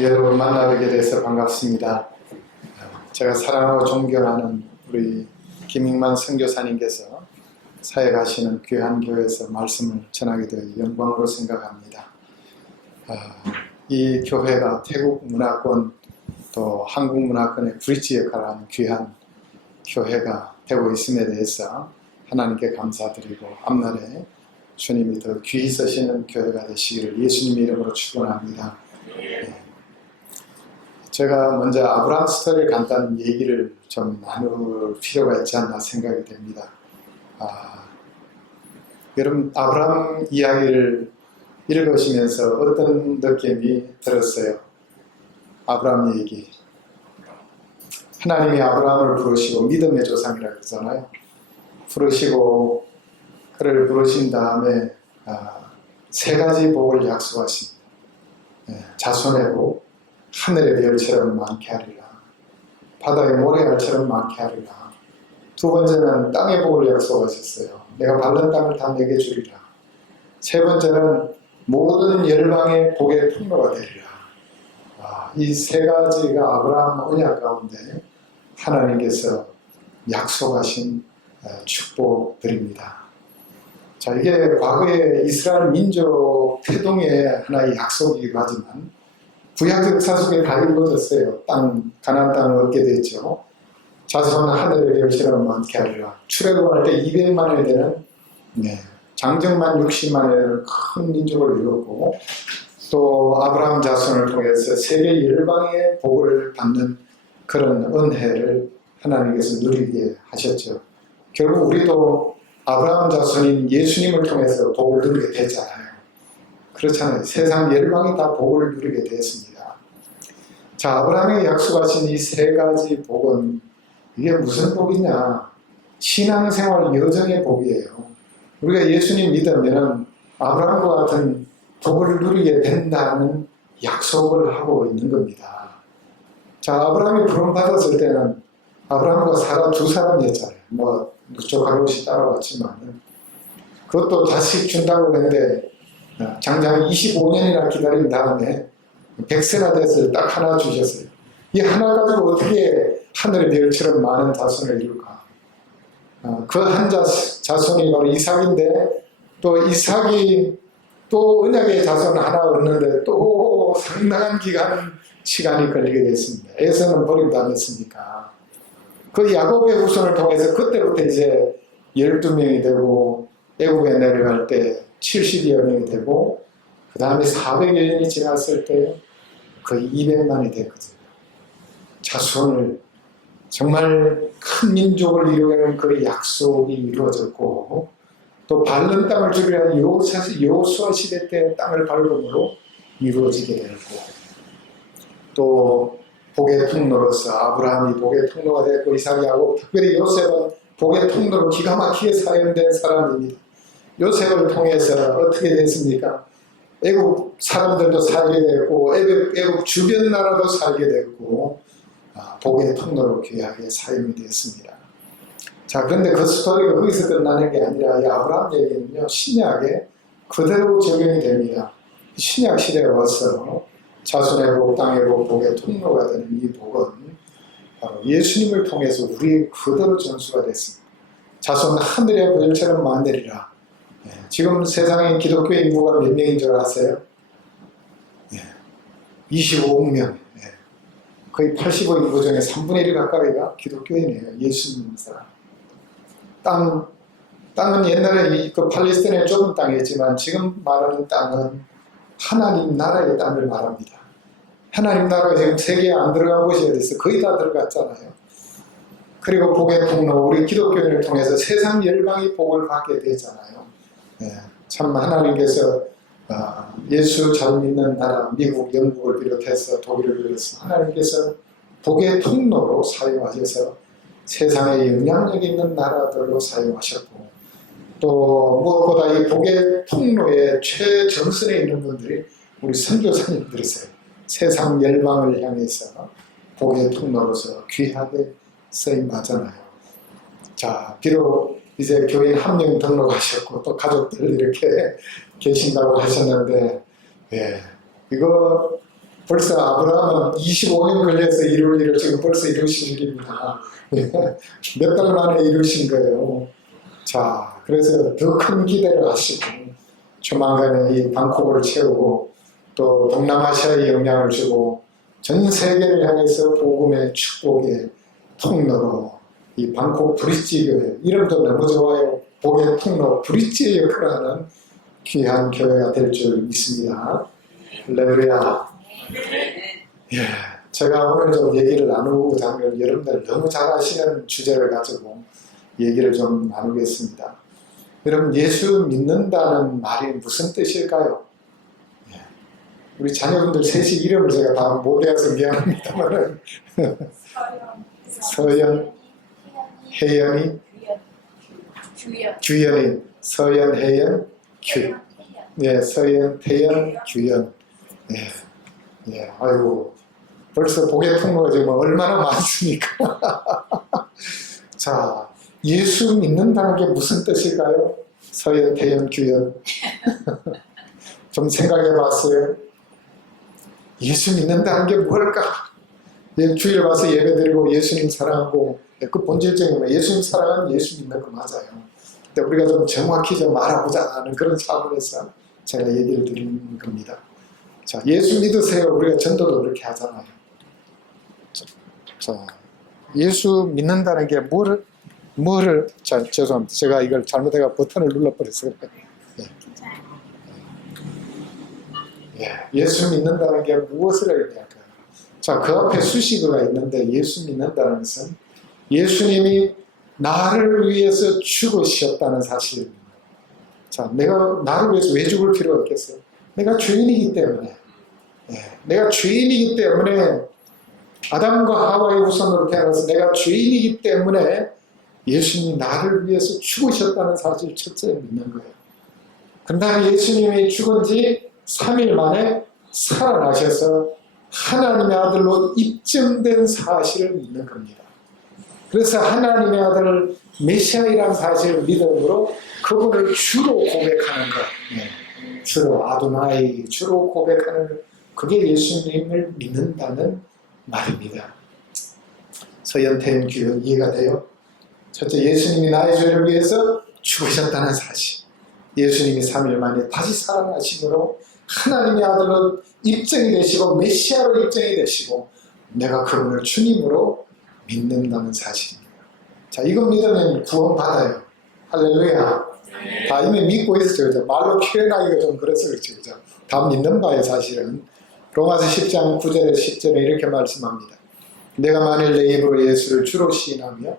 여러분 만나뵙게 돼서 반갑습니다. 제가 사랑하고 존경하는 우리 김익만 선교사님께서 사역하시는 귀한 교회에서 말씀을 전하게 되어 영광으로 생각합니다. 이 교회가 태국 문화권 또 한국 문화권의 브릿지 역할을 하는 귀한 교회가 되고 있음에 대해서 하나님께 감사드리고 앞날에 주님이 더 귀히 쓰시는 교회가 되시기를 예수님 이름으로 축원합니다. 제가 먼저 아브라함 스토리를 간단히 얘기를 좀 나눌 필요가 있지 않나 생각이 됩니다. 여러분 아브라함 이야기를 읽으시면서 어떤 느낌이 들었어요? 아브라함 얘기. 하나님이 아브라함을 부르시고 믿음의 조상이라고 그러잖아요. 부르시고 그를 부르신 다음에 세 가지 복을 약속하십니다. 자손의 복, 하늘의 별처럼 많게 하리라. 바다의 모래알처럼 많게 하리라. 두 번째는 땅의 복을 약속하셨어요. 내가 밟는 땅을 다 내게 주리라. 세 번째는 모든 열방의 복의 통로가 되리라. 이 세 가지가 아브라함 언약 가운데 하나님께서 약속하신 축복들입니다. 자, 이게 과거에 이스라엘 민족 태동의 하나의 약속이기도 하지만 구약 역사 속에 다 이루어졌어요. 가나안 땅을 얻게 됐죠. 자손 하늘의 별처럼 많게 하리라. 출애굽할 때 200만이 되는 장정만 60만이 되는 큰 민족을 이뤘고 또 아브라함 자손을 통해서 세계 열방의 복을 받는 그런 은혜를 하나님께서 누리게 하셨죠. 결국 우리도 아브라함 자손인 예수님을 통해서 복을 누리게 됐잖아요. 그렇잖아요. 세상 열방이 다 복을 누리게 되었습니다. 자, 아브라함에게 약속하신 이 세 가지 복은 이게 무슨 복이냐? 신앙생활 여정의 복이에요. 우리가 예수님 믿으면 아브라함과 같은 복을 누리게 된다는 약속을 하고 있는 겁니다. 자, 아브라함이 부름받았을 때는 아브라함과 사라 두 사람이었잖아요. 누쪽 가롯이 따라왔지만 그것도 자식 준다고 했는데 장장 25년이나 기다린 다음에 100세나 돼서 딱 하나 주셨어요. 이 하나 가지고 어떻게 하늘의 별처럼 많은 자손을 이룰까? 그 한 자손이 바로 이삭인데 또 이삭이 또 언약의 자손을 하나 얻는데 또 상당한 시간이 걸리게 됐습니다. 에서는 버림당했으니까. 그 야곱의 후손을 통해서 그때부터 이제 12명이 되고 애굽에 내려갈 때 70여 명이 되고 그 다음에 400여 년이 지났을 때 거의 200만이 됐거든요. 자손을 정말 큰 민족을 이루는 그 약속이 이루어졌고 또 밟는 땅을 주리라 여호수아 시대 때 땅을 밟음으로 이루어지게 되고 또 복의 통로로서 아브라함이 복의 통로가 됐고 이삭, 야곱, 특별히 요셉은 복의 통로로 기가 막히게 사용된 사람입니다. 요셉을 통해서 어떻게 됐습니까? 애국 사람들도 살게 됐고 애국 주변 나라도 살게 됐고 복의 통로로 귀하게 사용이 되었습니다. 자, 그런데 그 스토리가 거기서 끝나는 게 아니라 이 아브라함 얘기는요 신약에 그대로 적용이 됩니다. 신약 시대에 와서 자손의 복, 땅의 복, 복의 통로가 되는 이 복은 바로 예수님을 통해서 우리 그대로 전수가 됐습니다. 자손 하늘의 별처럼 많으리라. 지금 세상에 기독교 인구가 몇 명인 줄 아세요? 25억 명. 거의 85 인구 중에 3분의 1 가까이가 기독교인이에요. 예수 믿는 사람. 땅은 옛날에 그 팔레스타인의 좁은 땅이었지만 지금 말하는 땅은 하나님 나라의 땅을 말합니다. 하나님 나라가 지금 세계에 안 들어간 곳이 어디 있어요? 거의 다 들어갔잖아요. 그리고 복의 통로, 우리 기독교인을 통해서 세상 열방이 복을 받게 되잖아요. 참 하나님께서 예수 잘 믿는 나라, 미국, 영국을 비롯해서 독일을 비롯해서 하나님께서 복의 통로로 사용하셔서 세상에 영향력 있는 나라들로 사용하셨고 또 무엇보다 이 복의 통로의 최정선에 있는 분들이 우리 선교사님들이세요. 세상 열방을 향해서 복의 통로로서 귀하게 쓰임하잖아요. 자, 비록 이제 교인 한 명 등록하셨고 또 가족들 이렇게 계신다고 하셨는데 이거 벌써 아브라함은 25년 걸려서 이룰 일을 지금 벌써 이루신 일입니다. 몇 달 만에 이루신 거예요. 자, 그래서 더 큰 기대를 하시고 조만간에 이 방콕을 채우고 또 동남아시아에 영향을 주고 전 세계를 향해서 복음의 축복의 통로로 이 방콕 브릿지 교회, 이름도 너무 좋아요. 복의 통로 브릿지의 역할을 하는 귀한 교회가 될 줄 믿습니다. 할렐루야. 예, 제가 오늘 좀 얘기를 나누고자 하면 여러분들 너무 잘 아시는 주제를 가지고 얘기를 좀 나누겠습니다. 여러분, 예수 믿는다는 말이 무슨 뜻일까요? 예, 우리 자녀분들 셋이 이름을 제가 다 못 외워서 미안합니다만 서연, 혜연이, 규연이, 서연, 혜연, 규. 네, 서연, 태연, 규연. 네, 네, 아이고, 벌써 복의 통로가 지금 얼마나 많습니까? 자, 예수 믿는다는 게 무슨 뜻일까요? 서연, 태연, 규연. 좀 생각해 봤어요. 예수 믿는다는 게 뭘까? 주일 와서 예배 드리고 예수님 사랑하고, 그 본질적인 거, 예수님 사랑하는 예수 믿는 거 맞아요. 근데 우리가 좀 정확히 좀 알아보자 하는 그런 차원에서 제가 얘기를 드리는 겁니다. 자, 예수 믿으세요. 우리가 전도도 그렇게 하잖아요. 자, 예수 믿는다는 게 뭐를, 자, 죄송합니다. 제가 이걸 잘못해가 버튼을 눌러버렸어요. 예, 예수 믿는다는 게 무엇을 의미할까요? 자, 그 앞에 수식어가 있는데 예수 믿는다는 것은 예수님이 나를 위해서 죽으셨다는 사실입니다. 자, 내가 나를 위해서 왜 죽을 필요가 있겠어요? 내가 죄인이기 때문에. 예, 내가 죄인이기 때문에 아담과 하와의 후손으로 태어나서 내가 죄인이기 때문에 예수님이 나를 위해서 죽으셨다는 사실을 첫째 믿는 거예요. 그런데 예수님이 죽은 지 3일 만에 살아나셔서 하나님의 아들로 입증된 사실을 믿는 겁니다. 그래서 하나님의 아들 메시아이라는 사실을 믿음으로 그분을 주로 고백하는 것, 네. 주로 아도나이, 주로 고백하는, 그게 예수님을 믿는다는 말입니다. 서연태인 규현 이해가 돼요? 첫째, 예수님이 나의 죄를 위해서 죽으셨다는 사실, 예수님이 3일 만에 다시 살아나심으로 하나님의 아들로 입증이 되시고 메시아로 입증이 되시고 내가 그분을 주님으로 믿는다는 사실입니다. 자, 이거 믿으면 구원받아요. 할렐루야. 다 이미 믿고 있었죠. 그죠? 말로 표현하기가 좀 그래서 그렇죠. 그죠? 다 믿는 바의 사실은 로마서 10장 9절에 10절에 이렇게 말씀합니다. 내가 만일 내 입으로 예수를 주로 시인하며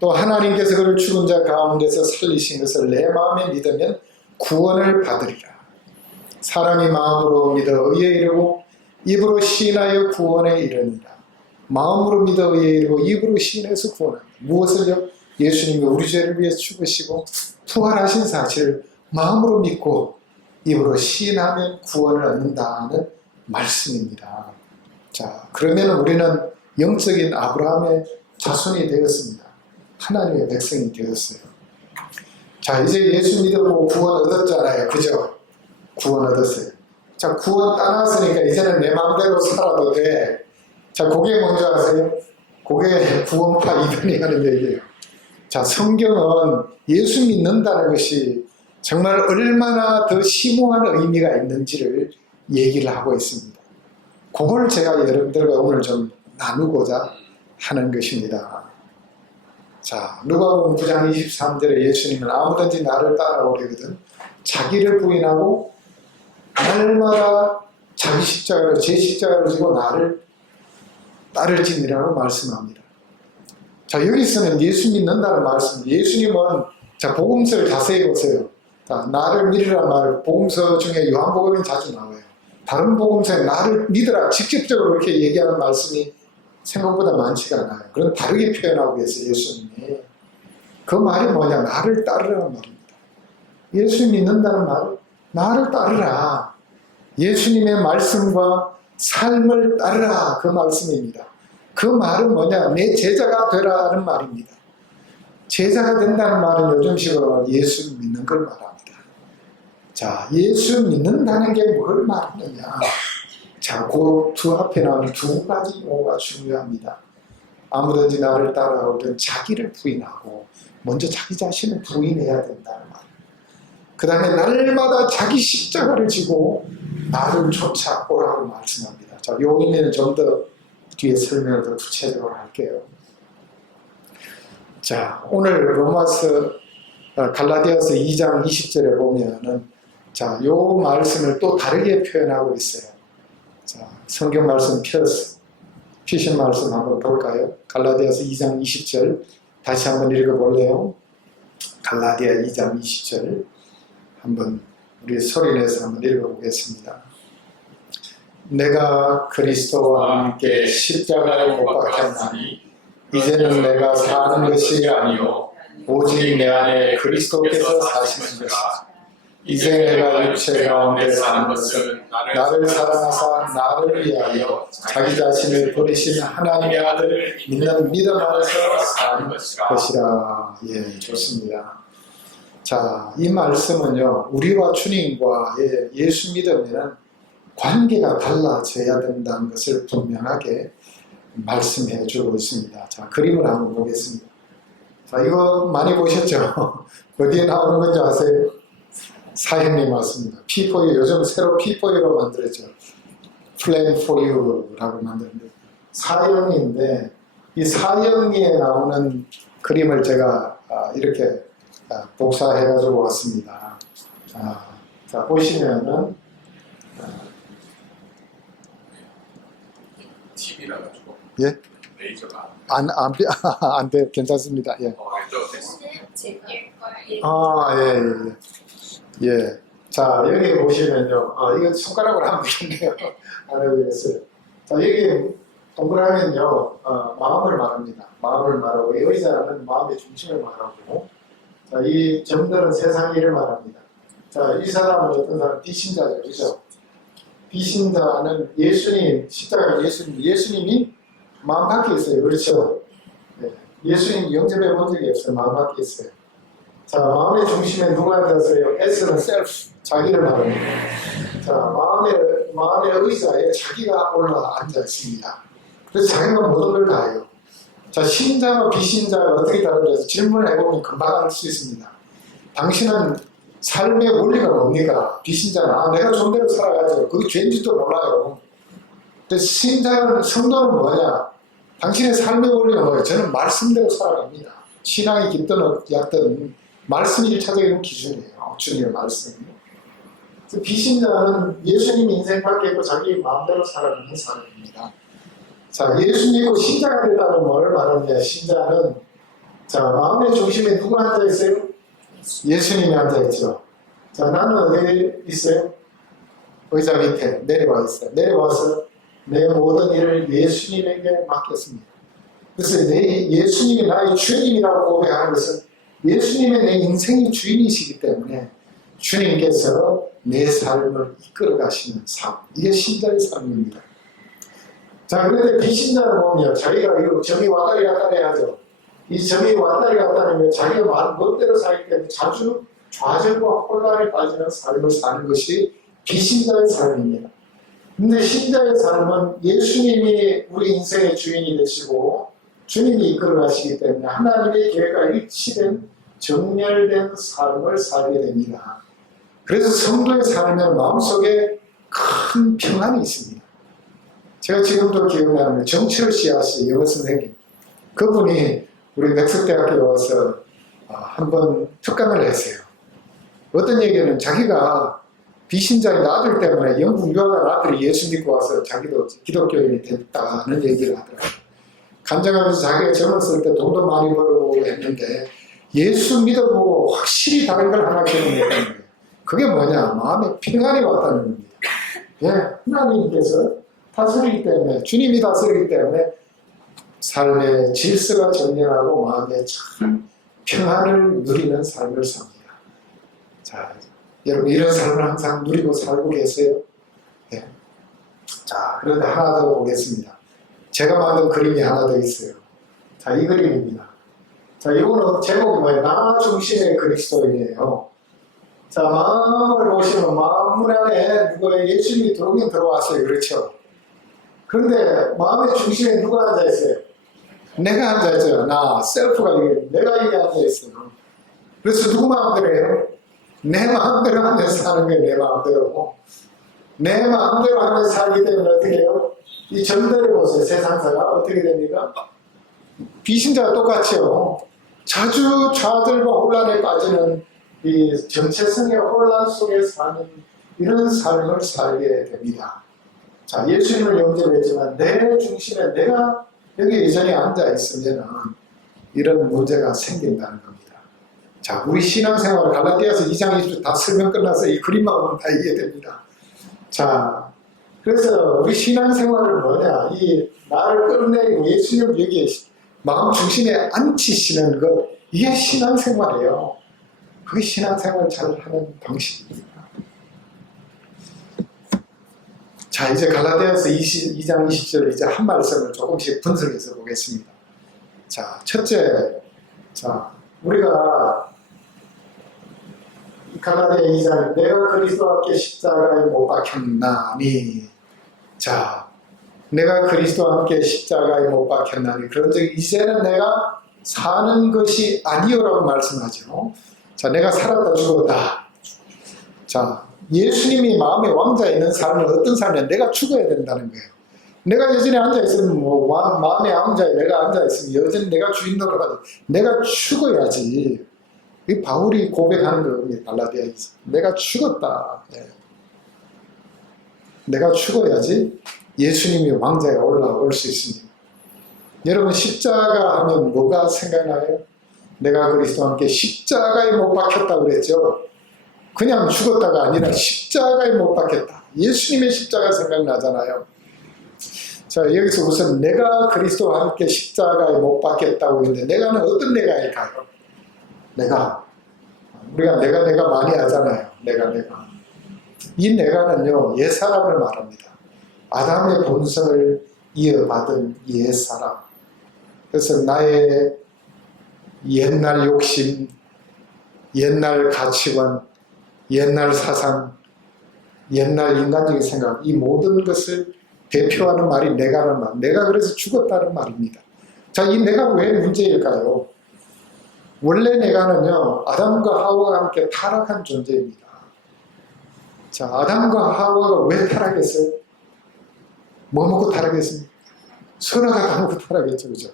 또 하나님께서 그를 죽은 자 가운데서 살리신 것을 내 마음에 믿으면 구원을 받으리라. 사람이 마음으로 믿어 의에 이르고 입으로 시인하여 구원에 이르니라. 마음으로 믿어 의에 이르고 입으로 시인해서 구원합니다. 무엇을요? 예수님이 우리 죄를 위해 죽으시고 부활하신 사실을 마음으로 믿고 입으로 시인하면 구원을 얻는다는 말씀입니다. 자, 그러면 우리는 영적인 아브라함의 자손이 되었습니다. 하나님의 백성이 되었어요. 자, 이제 예수 믿고 구원 얻었잖아요. 그죠? 구원 얻었어요. 자, 구원 따놨으니까 이제는 내 마음대로 살아도 돼. 자, 그게 뭔지 아세요? 그게 구원파 이변이 하는 얘기예요. 자, 성경은 예수 믿는다는 것이 정말 얼마나 더 심오한 의미가 있는지를 얘기를 하고 있습니다. 그걸 제가 여러분들과 오늘 좀 나누고자 하는 것입니다. 자, 누가복음 9장 23절에 예수님은 아무든지 나를 따라오려거든 자기를 부인하고 날마다 자기 십자가를, 제 십자가를 지고 나를 따를지니라고 말씀합니다. 자, 여기서는 예수 믿는다는 말씀, 예수님은, 자, 복음서를 자세히 보세요. 자, 나를 믿으라는 말, 복음서 중에 요한복음이 자주 나와요. 다른 복음서에 나를 믿으라 직접적으로 이렇게 얘기하는 말씀이 생각보다 많지가 않아요. 그런 다르게 표현하고 계세요, 예수님이. 그 말이 뭐냐? 나를 따르라는 말입니다. 예수 믿는다는 말은 나를 따르라. 예수님의 말씀과 삶을 따르라. 그 말씀입니다. 그 말은 뭐냐? 내 제자가 되라는 말입니다. 제자가 된다는 말은 요즘식으로 예수 믿는 걸 말합니다. 자, 예수 믿는다는 게 뭘 말하느냐? 자, 그 두 앞에 나오는 두 가지 용어가 중요합니다. 아무든지 나를 따라오든 자기를 부인하고 먼저 자기 자신을 부인해야 된다는 말. 그 다음에 날마다 자기 십자가를 지고 나를 쫓아오라고 말씀합니다. 자, 요 의미는 좀 더 뒤에 설명을 더 구체적으로 할게요. 자, 오늘 로마서 갈라디아서 2장 20절에 보면은 자, 요 말씀을 또 다르게 표현하고 있어요. 자, 성경 말씀 피신 말씀 한번 볼까요? 갈라디아서 2장 20절 다시 한번 읽어볼래요? 갈라디아 2장 20절 한번 우리 소리내서 한번 읽어보겠습니다. 내가 그리스도와 함께 십자가에 못 박혔나니 이제는 내가 사는 것이 아니요 오직 내 안에 그리스도께서 사시는 것이다. 이제 내가 육체 가운데 사는 것은 나를 사랑하사 나를 위하여 자기 자신을 버리신 하나님의 아들을 믿는 믿음 안에서 사는 것이라. 예, 좋습니다. 자, 이 말씀은요, 우리와 주님과의 예수 믿음에는 관계가 달라져야 된다는 것을 분명하게 말씀해 주고 있습니다. 자, 그림을 한번 보겠습니다. 자, 이거 많이 보셨죠? 어디에 나오는 건지 아세요? 사형리 맞습니다. P4U, 요즘 새로 P4U로 만들었죠. Plan for You라고 만들었는데, 사형리인데, 이 사형리에 나오는 그림을 제가 이렇게 복사해가지고 왔습니다. 자, 보시면은, TV라 가지고 예? 레이저가 안 돼, 괜찮습니다. 예. 예. 자, 여기 보시면요. 이거 손가락으로 하면 되겠네요. 안 해도 되겠어요. 자, 여기 동그라미는요, 마음을 말합니다. 마음을 말하고, 이 의자는 마음의 중심을 말하고, 자, 이 점들은 세상 일을 말합니다. 자, 이 사람은 어떤 사람? 비신자죠. 그죠? 비신자는 예수님, 십자가 예수님이 마음 밖에 있어요. 그렇죠? 네. 예수님 영접해 본 적이 없어요. 마음 밖에 있어요. 자, 마음의 중심에 누가 앉았어요? S는 self, 자기를 말합니다. 자, 마음의 의자에 자기가 올라 앉아 있습니다. 그래서 자기가 모든 걸 다 해요. 자, 신자와 비신자가 어떻게 다른지 질문을 해보면 금방 알 수 있습니다. 당신은 삶의 원리가 뭡니까? 비신자는 내가 존대로 살아야죠. 그게 죄인지도 몰라요. 근데 신자는, 성도는 뭐냐? 당신의 삶의 원리가 뭐예요? 저는 말씀대로 살아갑니다. 신앙이 깊든 얕든 말씀이 1차적인 기준이에요. 주님의 말씀. 비신자는 예수님 인생 밖에 있고 자기 마음대로 살아가는 사람입니다. 자, 예수 믿고 신자가 됐다는 뭘 말하느냐? 신자는, 자, 마음의 중심에 누가 앉아있어요? 예수님이 앉아있죠. 자, 나는 어디에 있어요? 의자 밑에 내려와 있어요. 내려와서 내 모든 일을 예수님에게 맡겼습니다. 그래서 예수님이 나의 주님이라고 고백하는 것은 예수님의 내 인생의 주인이시기 때문에 주님께서 내 삶을 이끌어 가시는 삶. 이게 신자의 삶입니다. 자, 그런데 비신자는 보면 자기가 이 점이 왔다리 갔다리 하죠. 이 점이 왔다리 갔다리 하면 자기가 멋대로 살기 때문에 자주 좌절과 혼란에 빠지는 삶을 사는 것이 비신자의 삶입니다. 근데 신자의 삶은 예수님이 우리 인생의 주인이 되시고 주님이 이끌어 가시기 때문에 하나님의 계획과 일치된 정렬된 삶을 살게 됩니다. 그래서 성도의 삶은 마음속에 큰 평안이 있습니다. 제가 지금도 기억나는 정철 씨아씨 영어 선생님, 그분이 우리 맥석대학교에 와서 한번 특강을 했어요. 어떤 얘기는 자기가 비신자인 아들 때문에 영국 유학한 아들이 예수 믿고 와서 자기도 기독교인이 됐다는 얘기를 하더라고요. 간증하면서 자기가 젊었을 때 돈도 많이 벌고 했는데 예수 믿어보고 확실히 다른 걸 하나 경험했다는 거예요. 그게 뭐냐? 마음에 평안이 왔다는 겁니다. 예, 하나님께서 다스리기 때문에, 주님이 다스리기 때문에 삶의 질서가 정연하고 마음에 참 평안을 누리는 삶을 삽니다. 자, 여러분 이런 삶을 항상 누리고 살고 계세요? 네. 자, 그런데 하나 더 보겠습니다. 제가 만든 그림이 하나 더 있어요. 자, 이 그림입니다. 자, 이거는 제목이 뭐예요? 나 중심의 그리스도인이에요. 자, 마음을 보시면 마음 안에 누가 예수님이 들어오긴 들어왔어요. 그렇죠? 그런데 마음의 중심에 누가 앉아있어요? 내가 앉아있어요. 나, 셀프가 이게, 내가 이게 앉아있어요. 그래서 누구 마음대로 해요? 내 마음대로 하면서 사는 거예요. 내 마음대로. 내 마음대로 하면서 살기 때문에 어떻게 해요? 이 전달해 보세요. 세상사가 어떻게 됩니까? 비신자가 똑같죠. 자주 좌절과 혼란에 빠지는 이 정체성의 혼란 속에 사는 이런 삶을 살게 됩니다. 자, 예수님을 영접했지만 내 중심에 내가 여기 예전에 앉아 있으면 이런 문제가 생긴다는 겁니다. 자, 우리 신앙생활 갈라디아서 2장 20절 다 설명 끝나서 이 그림만 보면 다 이해됩니다. 자, 그래서 우리 신앙생활은 뭐냐? 이 나를 끌어내리고 예수님 여기에 마음 중심에 앉히시는 것, 이게 신앙생활이에요. 그게 신앙생활 잘하는 방식입니다. 자, 이제 갈라디아서 2장 20절 이제 한 말씀을 조금씩 분석해서 보겠습니다. 자, 첫째, 자, 우리가 갈라디아 2장 내가 그리스도와 함께 십자가에 못 박혔나니, 자, 내가 그리스도와 함께 십자가에 못 박혔나니, 그런 적 이제는 내가 사는 것이 아니오라고 말씀하죠. 자, 내가 살았다 죽었다. 자, 예수님이 마음의 왕자에 있는 삶은 어떤 삶이냐? 내가 죽어야 된다는 거예요. 내가 여전히 앉아있으면 마음의 왕자에 내가 앉아있으면 여전히 내가 주인 노릇하지. 내가 죽어야지. 이 바울이 고백하는 겁니다. 갈라디아에서. 내가 죽었다. 네. 내가 죽어야지 예수님이 왕자에 올라올 수 있습니다. 여러분, 십자가 하면 뭐가 생각나요? 내가 그리스도와 함께 십자가에 못 박혔다고 그랬죠. 그냥 죽었다가 아니라 십자가에 못 박혔다. 예수님의 십자가 생각나잖아요. 자, 여기서 우선 내가 그리스도와 함께 십자가에 못 박혔다고 했는데, 내가는 어떤 내가일까요? 우리가 내가 많이 하잖아요. 내가. 이 내가는요, 옛사람을 말합니다. 아담의 본성을 이어받은 옛사람. 그래서 나의 옛날 욕심, 옛날 가치관, 옛날 사상, 옛날 인간적인 생각, 이 모든 것을 대표하는 말이 내가라는 말. 내가 그래서 죽었다는 말입니다. 자, 이 내가 왜 문제일까요? 원래 내가는요, 아담과 하와가 함께 타락한 존재입니다. 자, 아담과 하와가 왜 타락했어요? 뭐 먹고 타락했습니까? 선악과 다 먹고 타락했죠, 그죠?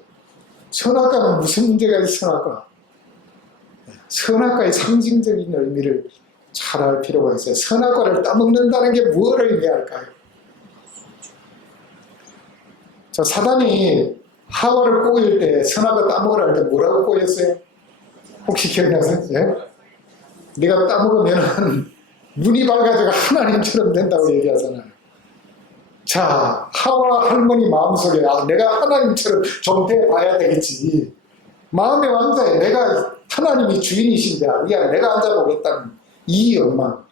선악과는 무슨 문제가 있어요, 선악과? 선악과의 상징적인 의미를 잘 알 필요가 있어요. 선악과를 따먹는다는 게 무엇을 의미할까요? 자, 사단이 하와를 꼬일 때, 선악과 따먹으라 할 때 뭐라고 꼬였어요? 혹시 기억나세요? 예? 네가 따먹으면 눈이 밝아져가 하나님처럼 된다고 얘기하잖아요. 자, 하와 할머니 마음속에 내가 하나님처럼 좀 돼봐야 되겠지. 마음의 왕자에 내가 하나님이 주인이신데 내가 앉아보겠다는 이 욕망,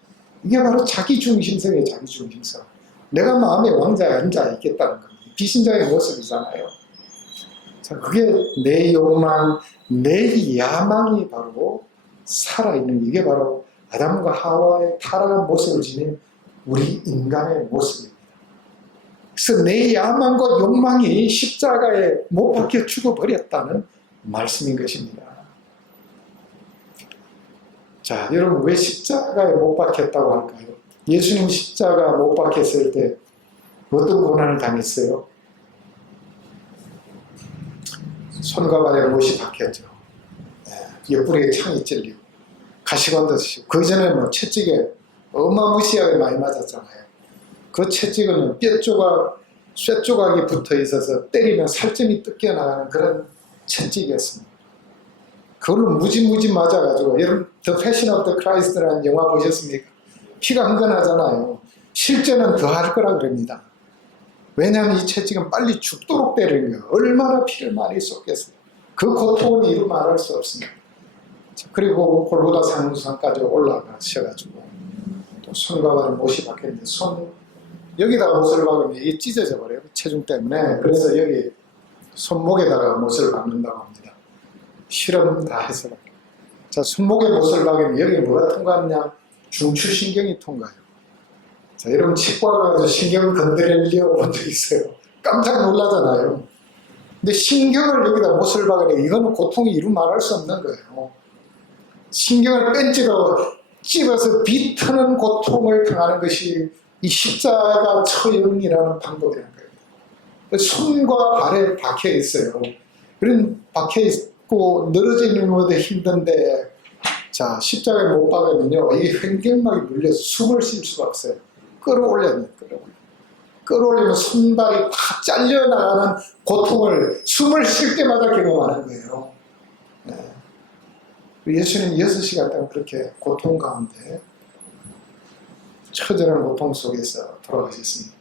이게 바로 자기중심성이에요. 자기중심성. 내가 마음의 왕자에 앉아 있겠다는 겁니다. 비신자의 모습이잖아요. 자, 그게 내 욕망, 내 야망이 바로 살아있는, 이게 바로 아담과 하와의 타락한 모습을 지닌 우리 인간의 모습입니다. 그래서 내 야망과 욕망이 십자가에 못 박혀 죽어버렸다는 말씀인 것입니다. 자, 여러분, 왜 십자가에 못 박혔다고 할까요? 예수님 십자가 못 박혔을 때 어떤 고난을 당했어요? 손과 발에 못이 박혔죠. 옆구리에 창이 찔리고 가시관도 쓰시고, 그 전에 뭐 채찍에 어마무시하게 많이 맞았잖아요. 그 채찍은 뼈 조각, 쇠 조각이 붙어 있어서 때리면 살점이 뜯겨나가는 그런 채찍이었습니다. 그걸로 무지 맞아가지고, 여러분 더 패션 오브 더 크라이스트라는 영화 보셨습니까? 피가 흥건하잖아요. 실제는 더 할 거라 그럽니다. 왜냐하면 이 채찍은 빨리 죽도록 때리는 거예요. 얼마나 피를 많이 쏟겠어요. 그 고통은 이루 말할 수 없습니다. 그리고 골고다 상수산까지 올라가셔가지고 또 손과 발을 못이 박혔는데, 여기다가 못을 박으면 이게 찢어져 버려요. 체중 때문에. 그래서 여기 손목에다가 못을 박는다고 합니다. 실험 다 해서. 자, 손목에 못을 박으면 여기 뭐가 통과하느냐? 중추신경이 통과해요. 자, 여러분 치과 가서 신경 건드리려 본 적 있어요? 깜짝 놀라잖아요. 근데 신경을 여기다 못을 박으래. 이거는 고통이 이루 말할 수 없는 거예요. 신경을 찝어서 비트는 고통을 당하는 것이 이 십자가 처형이라는 방법이라는 거예요. 손과 발에 박혀 있어요. 그런 박혀 있고 늘어져 있는 것도 힘든데, 자, 십자가에 못 박으면요, 이게 횡격막이 물려서 숨을 쉴 수가 없어요. 끌어올리면 손발이 다 잘려나가는 고통을 숨을 쉴 때마다 경험하는 거예요. 네. 예수님 6시간 동안 그렇게 고통 가운데 처절한 고통 속에서 돌아가셨습니다.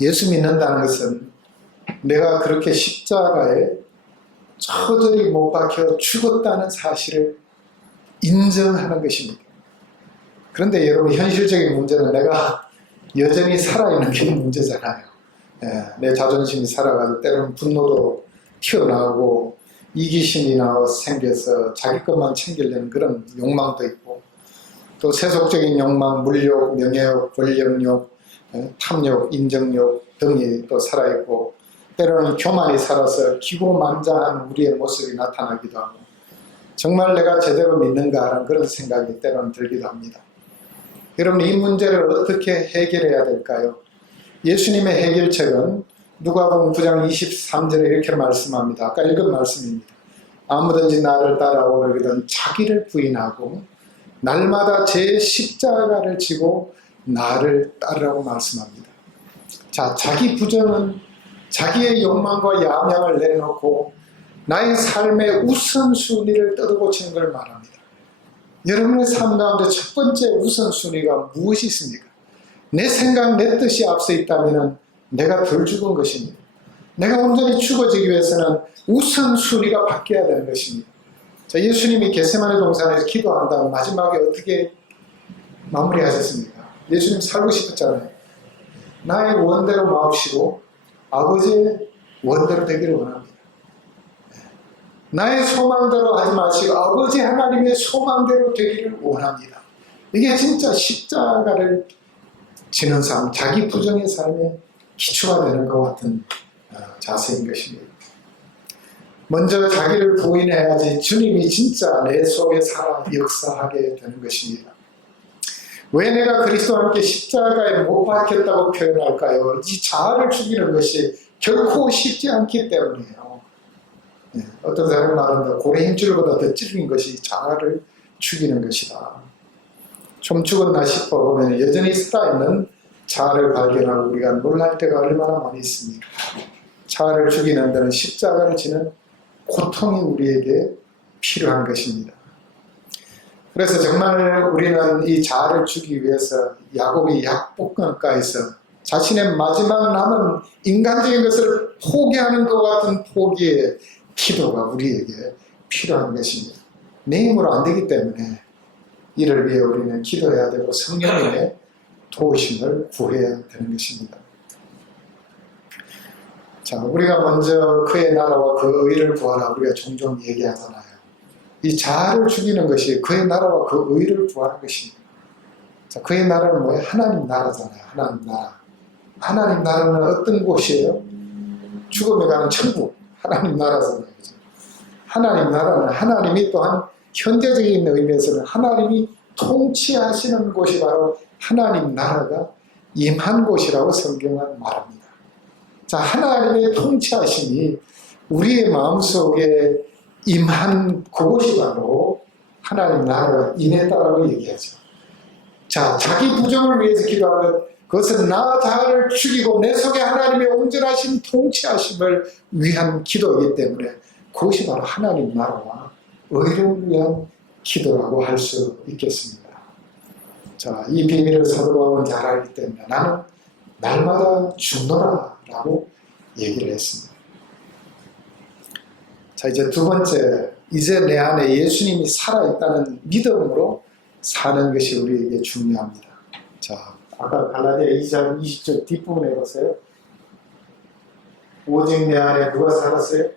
예수 믿는다는 것은 내가 그렇게 십자가에 처절히 못 박혀 죽었다는 사실을 인정하는 것입니다. 그런데 여러분, 현실적인 문제는 내가 여전히 살아있는 게 문제잖아요. 내 자존심이 살아가지고 때로는 분노도 튀어나오고 이기심이 생겨서 자기 것만 챙기려는 그런 욕망도 있고, 또 세속적인 욕망, 물욕, 명예욕, 권력욕, 탐욕, 인정욕 등이 또 살아있고, 때로는 교만이 살아서 기고만장한 우리의 모습이 나타나기도 하고, 정말 내가 제대로 믿는가라는 그런 생각이 때로는 들기도 합니다. 여러분, 이 문제를 어떻게 해결해야 될까요? 예수님의 해결책은 누가복음 9장 23절에 이렇게 말씀합니다. 아까 읽은 말씀입니다. 아무든지 나를 따라오려거든 자기를 부인하고 날마다 제 십자가를 지고 나를 따르라고 말씀합니다. 자, 자기 부정은 자기의 욕망과 야망을 내려놓고 나의 삶의 우선순위를 뜯어고치는 걸 말합니다. 여러분의 삶 가운데 첫 번째 우선순위가 무엇이 있습니까? 내 생각, 내 뜻이 앞서 있다면 내가 덜 죽은 것입니다. 내가 온전히 죽어지기 위해서는 우선순위가 바뀌어야 되는 것입니다. 자, 예수님이 겟세마네 동산에서 기도한 다음 마지막에 어떻게 마무리하셨습니까? 예수님 살고 싶었잖아요. 나의 원대로 마옵시고 아버지의 원대로 되기를 원합니다. 나의 소망대로 하지 마시고 아버지 하나님의 소망대로 되기를 원합니다. 이게 진짜 십자가를 지는 삶, 자기 부정의 삶의 기초가 되는 것 같은 자세인 것입니다. 먼저 자기를 부인해야지 주님이 진짜 내 속에 살아 역사하게 되는 것입니다. 왜 내가 그리스도와 함께 십자가에 못 박혔다고 표현할까요? 이 자아를 죽이는 것이 결코 쉽지 않기 때문이에요. 어떤 사람이 말한다. 고래 힘줄보다 더 찔린 것이 자아를 죽이는 것이다. 좀 죽었나 싶어 보면 여전히 살아있는 자아를 발견하고 우리가 놀랄 때가 얼마나 많이 있습니까? 자아를 죽이는 데는 십자가를 지는 고통이 우리에게 필요한 것입니다. 그래서 정말 우리는 이 자아를 죽이기 위해서 야곱이 약복강가에서 자신의 마지막 남은 인간적인 것을 포기하는 것 같은 포기의 기도가 우리에게 필요한 것입니다. 내 힘으로 안 되기 때문에 이를 위해 우리는 기도해야 되고 성령님의 도우심을 구해야 되는 것입니다. 자, 우리가 먼저 그의 나라와 그 의를 구하라 우리가 종종 얘기하잖아요. 이 자아를 죽이는 것이 그의 나라와 그 의를 구하는 것입니다. 자, 그의 나라는 뭐예요? 하나님 나라잖아요. 하나님 나라. 하나님 나라는 어떤 곳이에요? 죽음에 가는 천국. 하나님 나라잖아요. 하나님 나라는 하나님이 또한 현재적인 의미에서는 하나님이 통치하시는 곳이 바로 하나님 나라가 임한 곳이라고 성경은 말합니다. 자, 하나님의 통치하심이 우리의 마음속에 임한 그곳이 바로 하나님 나라가 임했다라고 얘기하죠. 자, 자기 부정을 위해서 기도하면 그것은 나 자아를 죽이고 내 속에 하나님의 온전하신 통치하심을 위한 기도이기 때문에 그것이 바로 하나님 나라와 의를 위한 기도라고 할 수 있겠습니다. 자, 이 비밀을 사도 바울은 잘 알기 때문에 나는 날마다 죽노라 라고 얘기를 했습니다. 자, 이제 두 번째, 이제 내 안에 예수님이 살아있다는 믿음으로 사는 것이 우리에게 중요합니다. 자, 아까 갈라디아 2장 20절 뒷부분에 보세요. 오직 내 안에 누가 살았어요?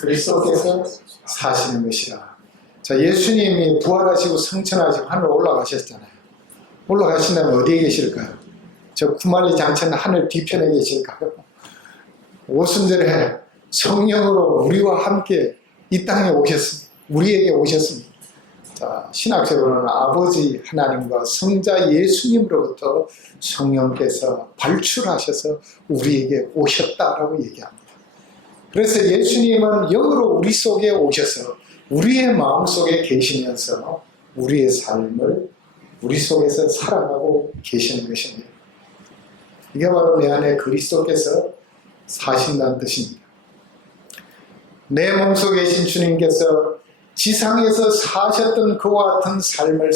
그리스도께서 사시는 것이라. 자, 예수님이 부활하시고 성천하시고 하늘 올라가셨잖아요. 올라가신다면 어디에 계실까요? 저 구말리 장천 하늘 뒤편에 계실까요? 오순절에 성령으로 우리와 함께 이 땅에 오셨습니다. 우리에게 오셨습니다. 자, 신학적으로는 아버지 하나님과 성자 예수님으로부터 성령께서 발출하셔서 우리에게 오셨다라고 얘기합니다. 그래서 예수님은 영으로 우리 속에 오셔서 우리의 마음속에 계시면서 우리의 삶을 우리 속에서 살아가고 계시는 것입니다. 이게 바로 내 안에 그리스도께서 사신다는 뜻입니다. 내 몸속에 계신 주님께서 지상에서 사셨던 그와 같은 삶을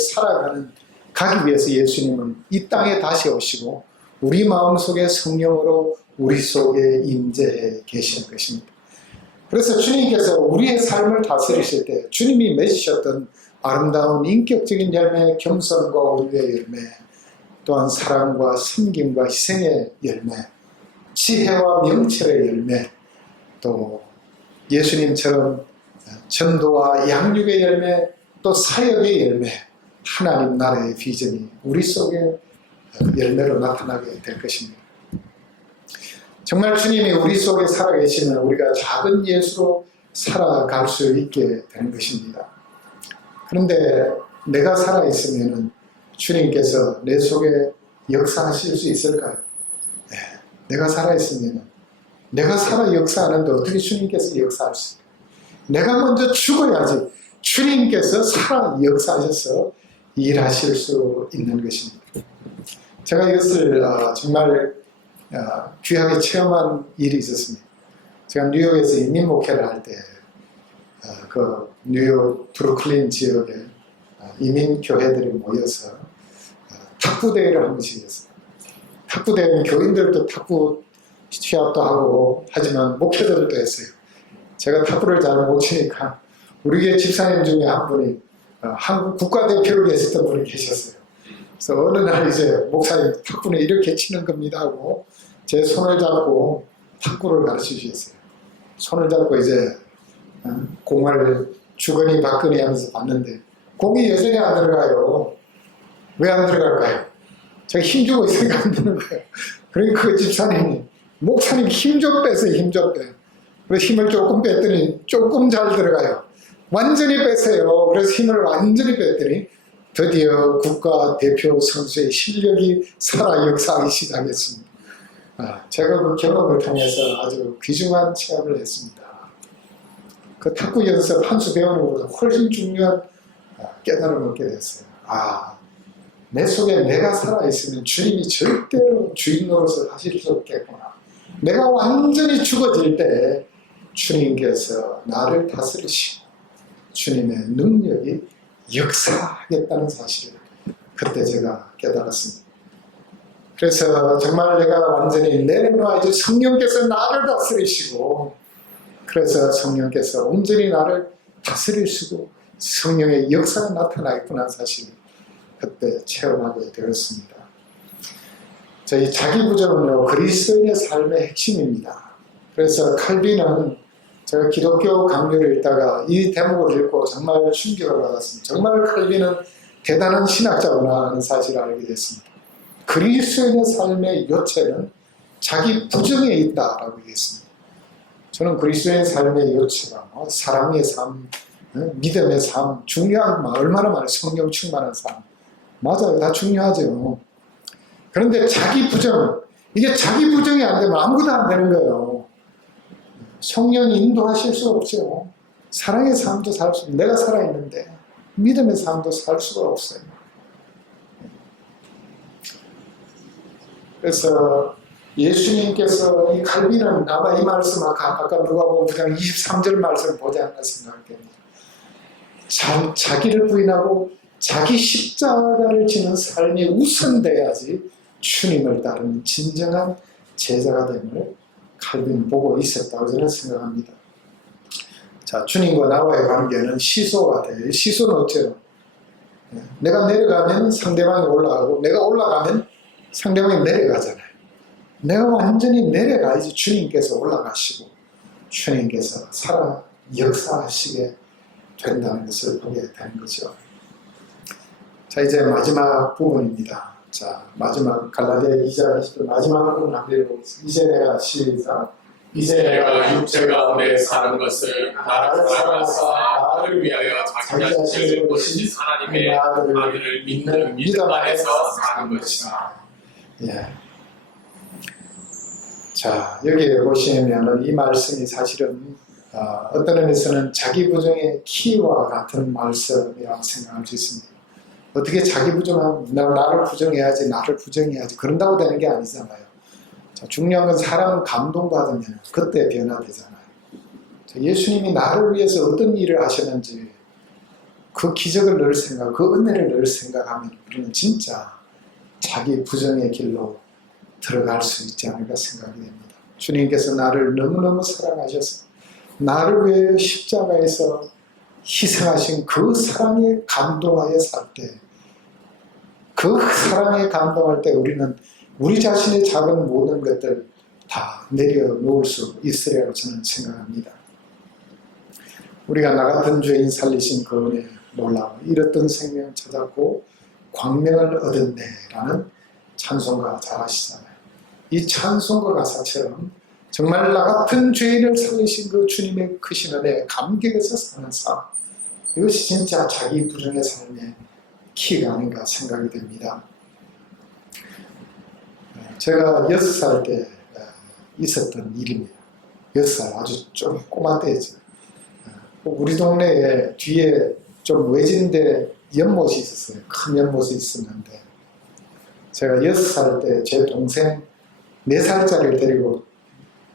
가기 위해서 예수님은 이 땅에 다시 오시고 우리 마음속에 성령으로 우리 속에 임재해 계시는 것입니다. 그래서 주님께서 우리의 삶을 다스리실 때 주님이 맺으셨던 아름다운 인격적인 열매, 겸손과 온유의 열매, 또한 사랑과 섬김과 희생의 열매, 지혜와 명철의 열매, 또 예수님처럼 전도와 양육의 열매, 또 사역의 열매, 하나님 나라의 비전이 우리 속에 열매로 나타나게 될 것입니다. 정말 주님이 우리 속에 살아계시면 우리가 작은 예수로 살아갈 수 있게 되는 것입니다. 그런데 내가 살아있으면 주님께서 내 속에 역사하실 수 있을까요? 네, 내가 살아있으면 내가 살아 역사하는데 어떻게 주님께서 역사할 수 있을까요? 내가 먼저 죽어야지 주님께서 살아 역사하셔서 일하실 수 있는 것입니다. 제가 이것을 정말 귀하게 체험한 일이 있었습니다. 제가 뉴욕에서 이민 목회를 할 때 그 뉴욕 브루클린 지역에 이민 교회들이 모여서 탁구 대회를 한 번씩 했어요. 탁구 대회는 교인들도 탁구 시합도 하고 하지만 목회들도 했어요. 제가 탁구를 잘 못 치니까 우리 교회 집사님 중에 한 분이 한국 국가대표로 계셨던 분이 계셨어요. 그래서 어느 날 이제 목사님 탁구는 이렇게 치는 겁니다 하고 제 손을 잡고 탁구를 가르쳐 주셨어요. 손을 잡고 이제 공을 주거니 받거니 하면서 봤는데 공이 여전히 안 들어가요. 왜 안 들어갈까요? 제가 힘주고 있으니까 안 되는 거예요. 그러니까 그 집사님이 목사님 힘 좀 빼세요. 힘 좀 빼. 그래서 힘을 조금 뺐더니 조금 잘 들어가요. 완전히 뺐어요. 그래서 힘을 완전히 뺐더니 드디어 국가대표 선수의 실력이 살아 역사하기 시작했습니다. 제가 그 경험을 통해서 아주 귀중한 체험을 했습니다. 그 탁구 연습 한 수 배우는 것보다 훨씬 중요한 깨달음을 얻게 됐어요. 내 속에 내가 살아있으면 주님이 절대로 주인 노릇을 하실 수 없겠구나. 내가 완전히 죽어질 때 주님께서 나를 다스리시고 주님의 능력이 역사하겠다는 사실을 그때 제가 깨달았습니다. 그래서 정말 내가 완전히 내려놔야지 성령께서 나를 다스리시고 그래서 성령께서 온전히 나를 다스리시고 성령의 역사가 나타나 있구나 사실을 그때 체험하게 되었습니다. 이 자기 부정은요 그리스도인의 삶의 핵심입니다. 그래서 칼빈은 제가 기독교 강요를 읽다가 이 대목을 읽고 정말 충격을 받았습니다. 정말 칼빈은 대단한 신학자구나 하는 사실을 알게 됐습니다. 그리스도인의 삶의 요체는 자기 부정에 있다라고 얘기했습니다. 저는 그리스도인의 삶의 요체가 사랑의 삶, 믿음의 삶, 중요한 얼마나 많아요. 성령 충만한 삶. 맞아요. 다 중요하죠. 그런데 자기 부정, 이게 자기 부정이 안 되면 아무것도 안 되는 거예요. 성령이 인도하실 수 없죠. 사랑의 삶도 살 수 없고 내가 살아있는데 믿음의 삶도 살 수가 없어요. 그래서 예수님께서 이 칼빈은 아마 이 말씀 아까 누가복음 9장 23절 말씀을 보지 않나 생각합니다. 자기를 부인하고 자기 십자가를 지는 삶이 우선돼야지 주님을 따르는 진정한 제자가 됨을 칼빈 보고 있었다고 저는 생각합니다. 자, 주님과 나와의 관계는 시소 같아요. 시소는 어째요? 내가 내려가면 상대방이 올라가고 내가 올라가면 상대방이 내려가잖아요. 내가 완전히 내려가야지 주님께서 올라가시고 주님께서 살아 역사하시게 된다는 것을 보게 되는 거죠. 자, 이제 마지막 부분입니다. 자, 마지막 갈라디아 2장 20절 마지막 부분 한번 이제 내가 시작. 이제 내가 육체 가운데 사는 것을 나를 사랑하사 나를 위하여 자기 자신을 보신 하나님의 아들을 믿는 믿음 안에서 사는 것이다. 예. 자, 여기에 보시면 이 말씀이 사실은 어떤 의미에서는 자기 부정의 키와 같은 말씀이라고 생각할 수 있습니다. 어떻게 자기 부정하면 나를 부정해야지, 나를 부정해야지 그런다고 되는 게 아니잖아요. 자, 중요한 건 사람은 감동받으면 그때 변화되잖아요. 자, 예수님이 나를 위해서 어떤 일을 하셨는지 그 기적을 늘 생각, 그 은혜를 늘 생각하면 우리는 진짜 자기 부정의 길로 들어갈 수 있지 않을까 생각이 됩니다. 주님께서 나를 너무너무 사랑하셔서 나를 위해 십자가에서 희생하신 그 사랑에 감동하여 살 때, 그 사랑에 감동할 때 우리는 우리 자신의 작은 모든 것들 다 내려놓을 수 있으리라고 저는 생각합니다. 우리가 나 같은 죄인 살리신 그 은혜 놀라워 잃었던 생명 찾았고 광명을 얻었네 라는 찬송가 잘 아시잖아요. 이 찬송가 가사처럼 정말 나 같은 죄인을 살리신 그 주님의 크신 은혜에 감격해서 사는 삶, 이것이 진짜 자기 부정의 삶의 키가 아닌가 생각이 됩니다. 제가 6살 때 있었던 일입니다. 6살 아주 좀 꼬마 때였죠. 우리 동네에 뒤에 좀 외진데 연못이 있었어요. 큰 연못이 있었는데 제가 6살 때 제 동생 4살짜리를 데리고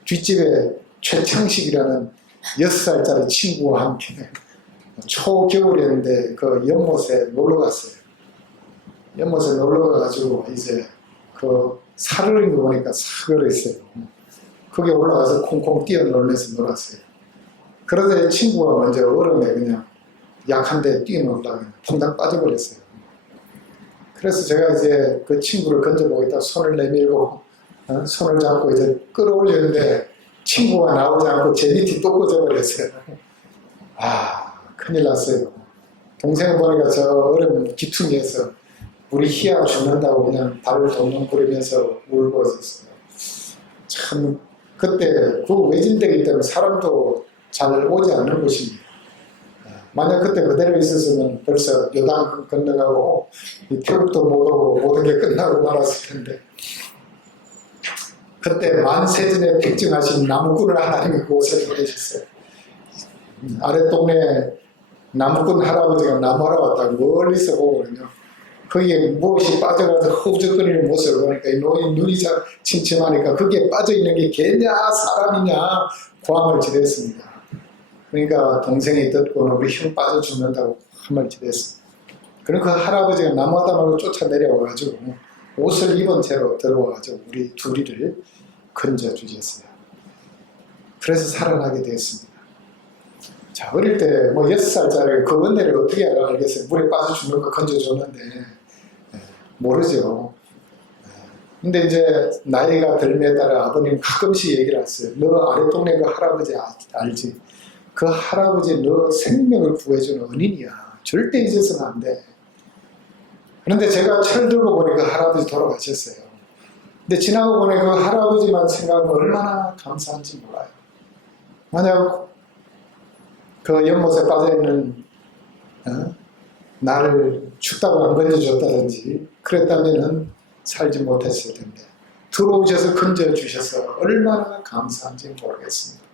뒷집에 최창식이라는 6살짜리 친구와 함께 초겨울이었는데 그 연못에 놀러 갔어요. 연못에 놀러 가가지고 이제 그 사르는 거 보니까 사그러 있어요. 거기 올라가서 콩콩 뛰어놀면서 놀았어요. 그러다 친구가 먼저 얼음에 그냥 약한데 뛰어놀다가 퐁당 빠져버렸어요. 그래서 제가 이제 그 친구를 건져보겠다 손을 내밀고 손을 잡고 이제 끌어올렸는데 친구가 나오지 않고 제 밑이 또 꽂아버렸어요. 큰일 났어요. 동생 보니까 저 얼음 기퉁이에서 우리 희야 죽는다고 그냥 발을 동동 구르면서 울고 있었어요. 참 그때 그 외진되기 때문에 사람도 잘 오지 않는 곳입니다. 만약 그때 그대로 있었으면 벌써 요단 건너가고 태국도 못 오고 모든 게 끝나고 말았을 텐데 그때 만세전에 백증하신 나무꾼을 하나님이 그곳에 보내셨어요. 아랫동네 나무꾼 할아버지가 나무하러 왔다고 멀리서 보거든요. 거기에 무엇이 빠져가서 허우적거리는 모습을 보니까 노인 눈이 침침하니까 거기에 빠져있는 게 개냐 사람이냐 고함을 지냈습니다. 그러니까 동생이 듣고는 우리 형 빠져 죽는다고 함을 지냈습니다. 그럼 그 할아버지가 나무하다 말고 쫓아내려와가지고 옷을 입은 채로 들어와가지고 우리 둘이를 건져주셨어요. 그래서 살아나게 되었습니다. 자, 어릴 때 뭐 6살짜리 그 은혜를 어떻게 알겠어요? 물에 빠져 죽는 거 건져줬는데 모르죠. 근데 이제 나이가 들에 따라 아버님 가끔씩 얘기를 했어요. 너 아랫동네 그 할아버지 알지? 그 할아버지 너 생명을 구해주는 은인이야. 절대 잊어서는 안 돼. 그런데 제가 철들고 보니까 할아버지 돌아가셨어요. 근데 지나고 보니 그 할아버지만 생각하면 얼마나 감사한지 몰라요. 만약 그 연못에 빠져있는 나를 춥다고 안 건져줬다든지 그랬다면 살지 못했을 텐데 들어오셔서 건져주셔서 얼마나 감사한지 모르겠습니다.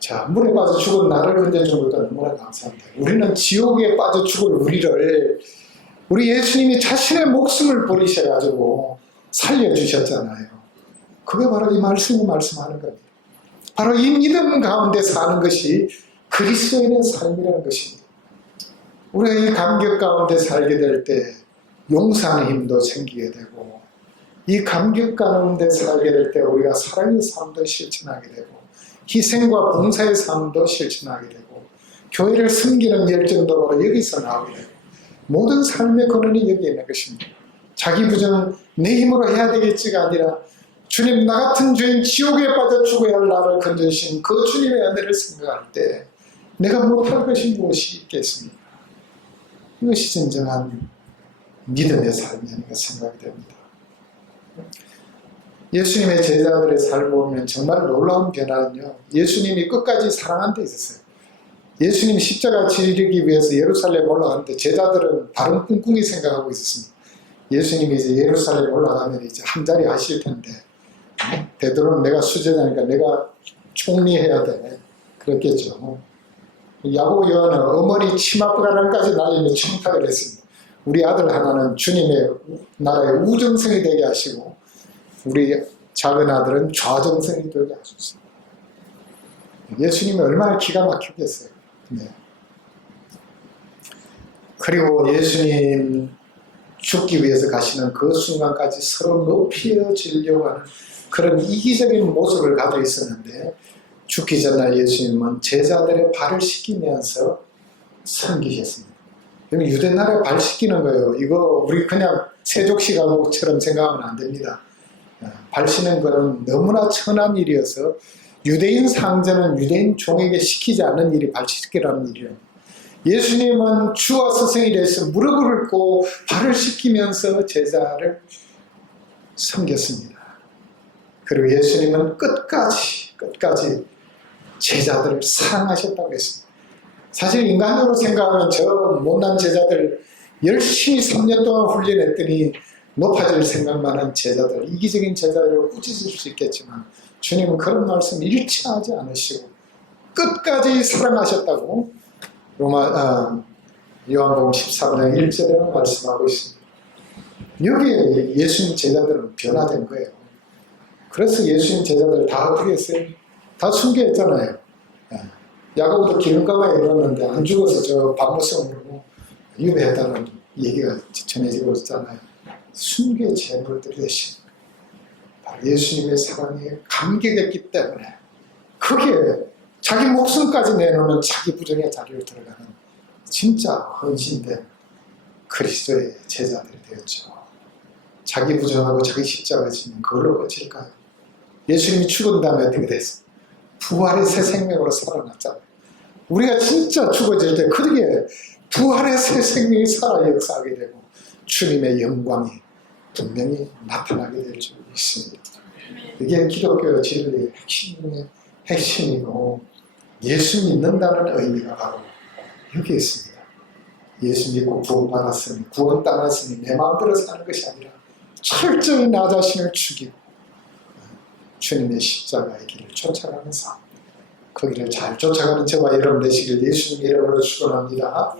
자, 물에 빠져 죽은 나를 건져준 것도 너무나 감사합니다. 우리는 지옥에 빠져 죽을 우리를 우리 예수님이 자신의 목숨을 버리셔가지고 살려주셨잖아요. 그게 바로 이 말씀이 말씀하는 겁니다. 바로 이 믿음 가운데 사는 것이 그리스도인의 삶이라는 것입니다. 우리가 이 감격 가운데 살게 될 때 용서하는 힘도 생기게 되고 이 감격 가운데 살게 될 때 우리가 사랑의 삶도 실천하게 되고 희생과 봉사의 삶도 실천하게 되고 교회를 섬기는 열정도 바로 여기서 나오게 되고 모든 삶의 근원이 여기 있는 것입니다. 자기 부정 내 힘으로 해야 되겠지가 아니라 주님, 나 같은 죄인 지옥에 빠져 죽어야 할 나를 건져주신 그 주님의 은혜를 생각할 때 내가 못할 것이 무엇이 있겠습니까? 이것이 진정한 믿음의 삶이 아닌가 생각이 됩니다. 예수님의 제자들의 삶을 보면 정말 놀라운 변화는요, 예수님이 끝까지 사랑한 데 있었어요. 예수님 십자가 지르기 위해서 예루살렘 올라가는데 제자들은 다른 꿍꿍이 생각하고 있었습니다. 예수님이 이제 예루살렘 올라가면 이제 한 자리 하실 텐데, 베드로는 내가 수제자니까 내가 총리해야 돼. 그랬겠죠. 야고보 요한은 어머니 치맛바람까지 날리며 청탁을 했습니다. 우리 아들 하나는 주님의 나라의 우정성이 되게 하시고 우리 작은 아들은 좌정성이 되게 하소서. 예수님이 얼마나 기가 막히겠어요. 네. 그리고 예수님 죽기 위해서 가시는 그 순간까지 서로 높여지려고 하는 그런 이기적인 모습을 가지고 있었는데, 죽기 전날 예수님은 제자들의 발을 씻기면서 섬기셨습니다. 유대 나라에 발 씻기는 거예요. 이거 우리 그냥 세족식 가족처럼 생각하면 안 됩니다. 발 씻는 것은 너무나 천한 일이어서 유대인 상전은 유대인 종에게 시키지 않는 일이 발 씻기라는 일이에요. 예수님은 주와 스승이 되셔서 무릎을 꿇고 발을 씻기면서 제자를 섬겼습니다. 그리고 예수님은 끝까지 제자들을 사랑하셨다고 했습니다. 사실 인간적으로 생각하면 저 못난 제자들 열심히 3년 동안 훈련했더니 높아질 생각만 한 제자들, 이기적인 제자들을 꾸짖을 수 있겠지만 주님은 그런 말씀 일치하지 않으시고 끝까지 사랑하셨다고 요한복음 13장 1절에 말씀하고 있습니다. 여기에 예수님 제자들은 변화된 거예요. 그래서 예수님 제자들 다 어떻게 했어요? 다 순교했잖아요. 야고보도 기름감에 이뤘는데 안 죽어서 저 밤무성으로 유배했다는 얘기가 전해지고 있잖아요. 순교의 제물들이 되신 바로 예수님의 사랑에 감격했기 때문에 거기에 자기 목숨까지 내놓는 자기 부정의 자리로 들어가는 진짜 헌신된 그리스도의 제자들이 되었죠. 자기 부정하고 자기 십자가 지는 그걸로 끝일까요? 예수님이 죽은 다음에 어떻게 됐어요? 부활의 새 생명으로 살아났잖아요. 우리가 진짜 죽어질 때 그렇게 부활의 새 생명이 살아 역사하게 되고 주님의 영광이 분명히 나타나게 될 줄 믿습니다. 이게 기독교 진리의 핵심이고 예수 믿는다는 의미가 바로 여기 있습니다. 예수 믿고 구원받았으니 구원 따랐으니 내 마음대로 사는 것이 아니라 철저히 나 자신을 죽이고 주님의 십자가의 길을 쫓아가면서 그 길을 잘 쫓아가는 저와 여러분 되시길 예수님 이름으로 축원합니다.